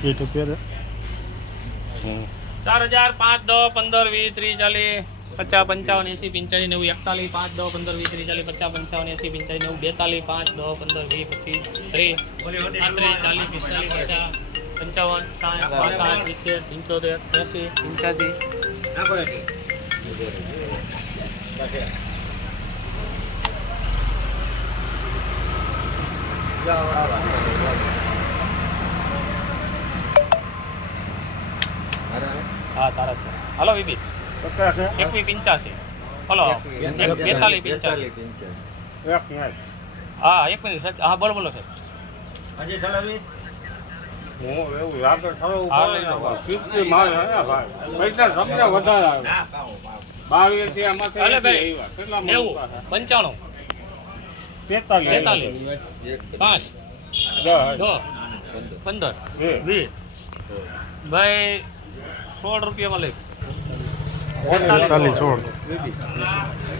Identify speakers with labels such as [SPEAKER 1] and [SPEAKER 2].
[SPEAKER 1] ખરીદી દો
[SPEAKER 2] ચાર હજાર પાંચ દસ પંદર વીસ ત્રીસ ચાલીસ પચાસ પંચાવન એસી પંચાસી નેવું એકતાલીસ પાંચ દસ પંદર વીસ ત્રીસ ચાલીસ પચાસ પંચાવન એસી પંચાસી નેવું બેતાલીસ પાંચ દસ પંદર વીસ પચીસ ત્રીસ પાંત્રીસ ચાલીસ પિસ્તાલીસ પચાસ પંચાવન સાઠ પાસઠ સિત્તેર પંચોતેર એસી પંચ્યાસી હા તારા છે. હલો વિબી એકવી પંચ્યાસી. હલો એક બેતાલીસ પંચ્યાસી. હા એક મિનિટ સાહેબ. હા બોલો બોલો સાહેબ. અલે ભાઈ નેવું પંચાણું. બેતાલીસ. પાંચ. દસ. પંદર. વીસ ભાઈ સોળ રૂપિયામાં લઈ.
[SPEAKER 3] સોળ.